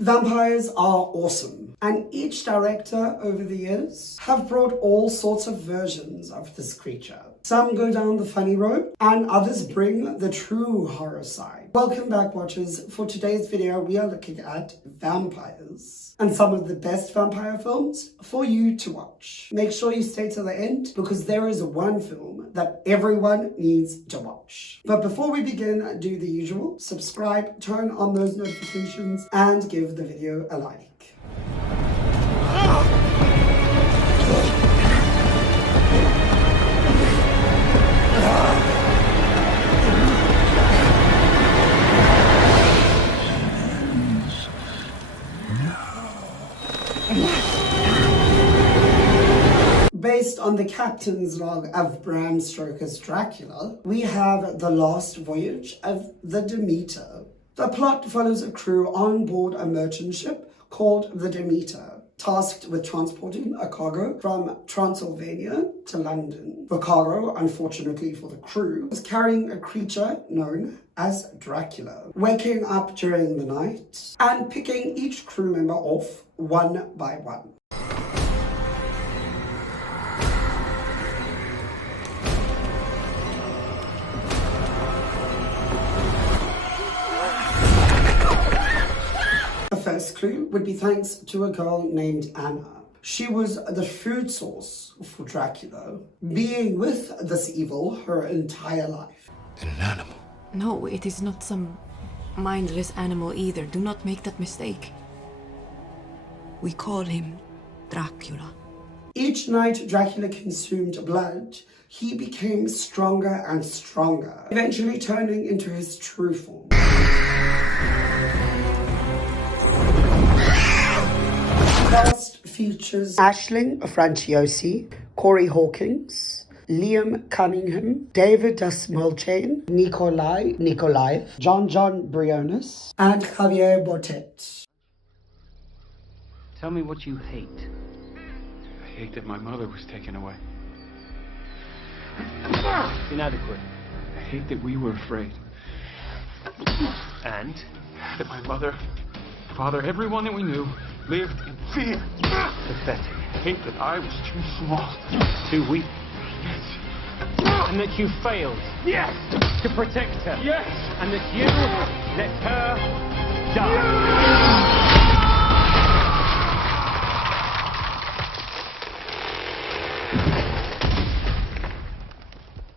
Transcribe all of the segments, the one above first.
Vampires are awesome, and each director over the years have brought all sorts of versions of this creature. Some go down the funny road, and others bring the true horror side. Welcome back, watchers. For today's video, we are looking at vampires and some of the best vampire films for you to watch. Make sure you stay to the end because there is one film that everyone needs to watch. But before we begin, do the usual. Subscribe, turn on those notifications, and give the video a like. Based on the captain's log of Bram Stoker's Dracula, we have The Last Voyage of the Demeter. The plot follows a crew on board a merchant ship called the Demeter, tasked with transporting a cargo from Transylvania to London. The cargo, unfortunately for the crew, was carrying a creature known as Dracula, waking up during the night and picking each crew member off one by one. First clue would be thanks to a girl named Anna. She was the food source for Dracula, being with this evil her entire life. An animal? No, it is not some mindless animal either. Do not make that mistake. We call him Dracula. Each night Dracula consumed blood, he became stronger and stronger, eventually turning into his true form. Cast features Aisling Franciosi, Corey Hawkins, Liam Cunningham, David Dastmalchian, Nikolai Nikolaev, John Briones, and Javier Botet. Tell me what you hate. I hate that my mother was taken away. Inadequate. I hate that we were afraid. And? That my mother, father, everyone that we knew lived in fear. Pathetic. I hate that I was too small. Too weak. Yes. And that you failed. Yes. To protect her. Yes. And that you let her die.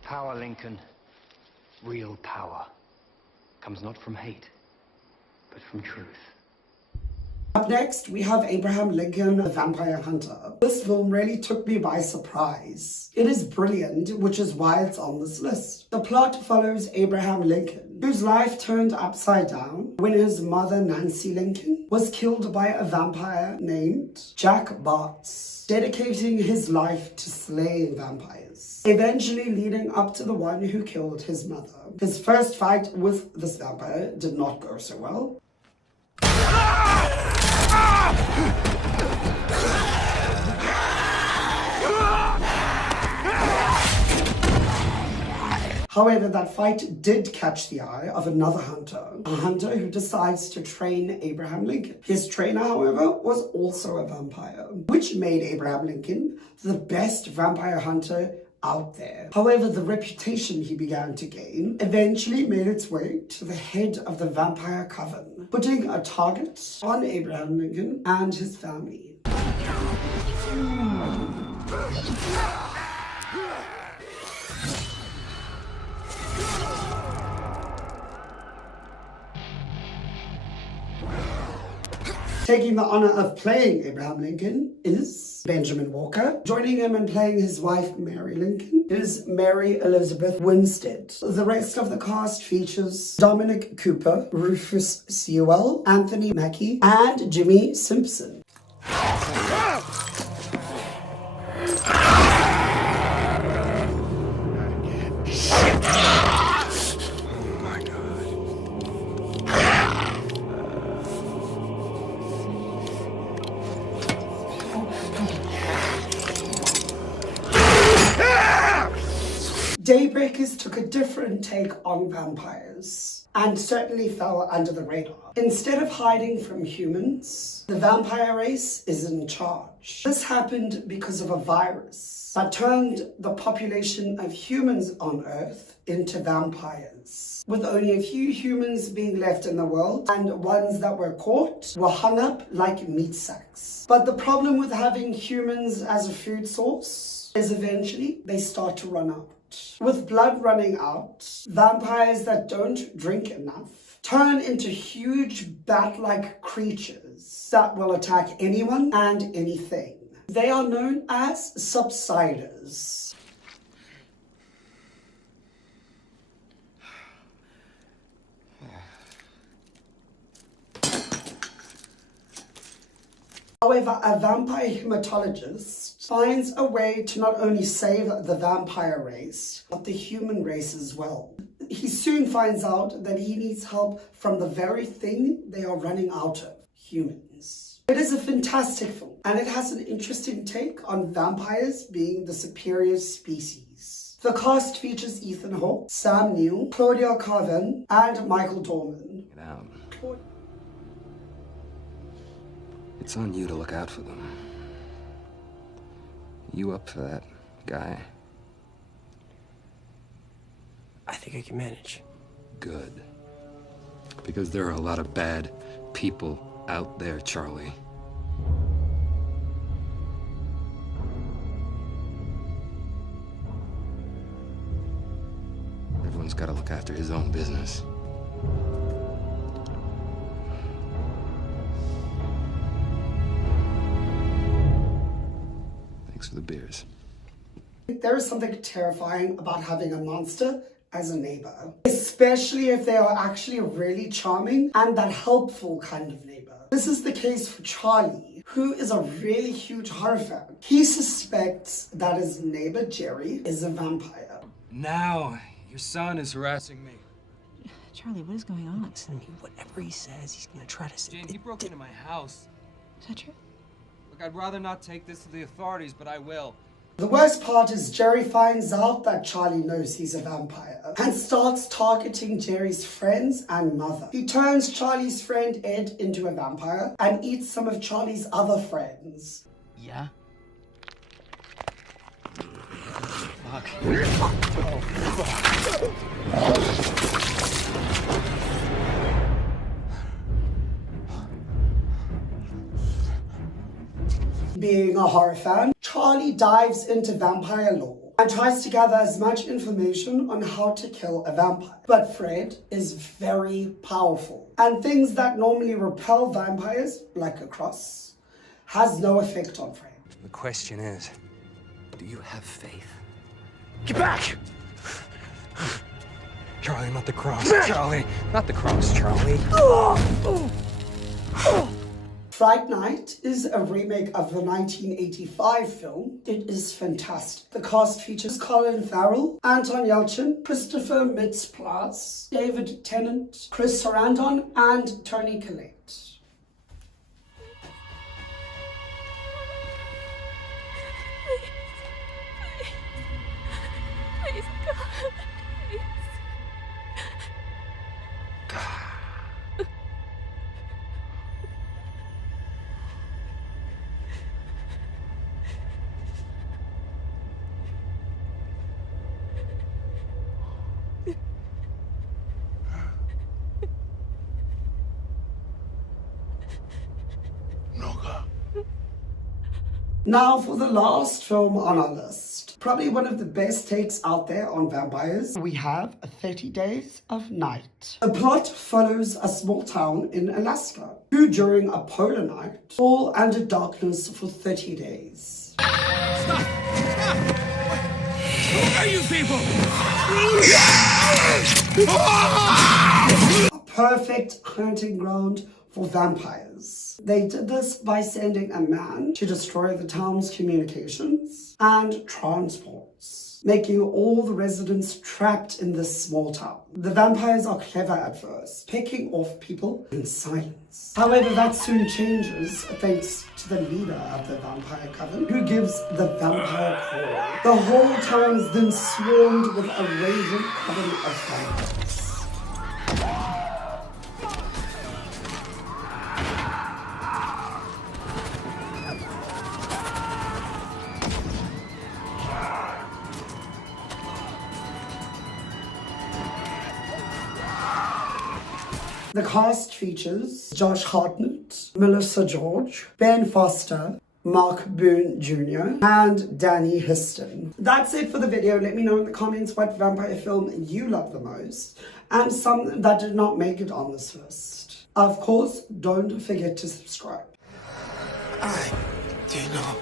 Power, Lincoln. Real power comes not from hate, but from truth. Up next, we have Abraham Lincoln, The Vampire Hunter. This film really took me by surprise. It is brilliant, which is why it's on this list. The plot follows Abraham Lincoln, whose life turned upside down when his mother, Nancy Lincoln, was killed by a vampire named Jack Bartz, dedicating his life to slaying vampires, eventually leading up to the one who killed his mother. His first fight with this vampire did not go so well. However, that fight did catch the eye of another hunter, a hunter who decides to train Abraham Lincoln. His trainer, however, was also a vampire, which made Abraham Lincoln the best vampire hunter out there. However, the reputation he began to gain eventually made its way to the head of the vampire coven, putting a target on Abraham Lincoln and his family. Taking the honor of playing Abraham Lincoln is Benjamin Walker. Joining him in playing his wife, Mary Lincoln, is Mary Elizabeth Winstead. The rest of the cast features Dominic Cooper, Rufus Sewell, Anthony Mackie, and Jimmy Simpson. Daybreakers took a different take on vampires and certainly fell under the radar. Instead of hiding from humans, the vampire race is in charge. This happened because of a virus that turned the population of humans on Earth into vampires. With only a few humans being left in the world, and ones that were caught were hung up like meat sacks. But the problem with having humans as a food source is eventually they start to run out. With blood running out, vampires that don't drink enough turn into huge bat-like creatures that will attack anyone and anything. They are known as subsiders. However, a vampire hematologist finds a way to not only save the vampire race, but the human race as well. He soon finds out that he needs help from the very thing they are running out of, humans. It is a fantastic film, and it has an interesting take on vampires being the superior species. The cast features Ethan Hawke, Sam Neill, Claudia Carvin, and Michael Dorman. Get out. It's on you to look out for them. You up for that, guy? I think I can manage. Good. Because there are a lot of bad people out there, Charlie. Everyone's got to look after his own business. Thanks for the beers. There is something terrifying about having a monster as a neighbor, especially if they are actually really charming and that helpful kind of neighbor. This is the case for Charlie, who is a really huge horror fan. He suspects that his neighbor Jerry is a vampire. Now, your son is harassing me. Charlie, what is going on? Listen to me. Whatever he says, he's gonna try to say. Jane, he broke into my house. Is that true? Look, I'd rather not take this to the authorities, but I will. The worst part is Jerry finds out that Charlie knows he's a vampire and starts targeting Jerry's friends and mother. He turns Charlie's friend Ed into a vampire and eats some of Charlie's other friends. Yeah? Fuck. Being a horror fan, Charlie dives into vampire lore and tries to gather as much information on how to kill a vampire. But Fred is very powerful, and things that normally repel vampires, like a cross, has no effect on Fred. The question is, do you have faith? Get back! Charlie, not the cross. Charlie, not the cross, Charlie. Fright Night is a remake of the 1985 film. It is fantastic. The cast features Colin Farrell, Anton Yelchin, Christopher Mintz-Plasse, David Tennant, Chris Sarandon, and Toni Collette. Please, God, please. Now for the last film on our list. Probably one of the best takes out there on vampires. We have 30 Days of Night. The plot follows a small town in Alaska, who during a polar night fall under darkness for 30 days. Stop! Stop! Who are you people? A perfect hunting ground for vampires. They did this by sending a man to destroy the town's communications and transports, making all the residents trapped in this small town. The vampires are clever at first, picking off people in silence. However, that soon changes thanks to the leader of the vampire coven, who gives the vampire call. The whole town is then swarmed with a raging coven of vampires. The cast features Josh Hartnett, Melissa George, Ben Foster, Mark Boone Jr., and Danny Histon. That's it for the video. Let me know in the comments what vampire film you love the most and some that did not make it on this list. Of course, don't forget to subscribe. I do not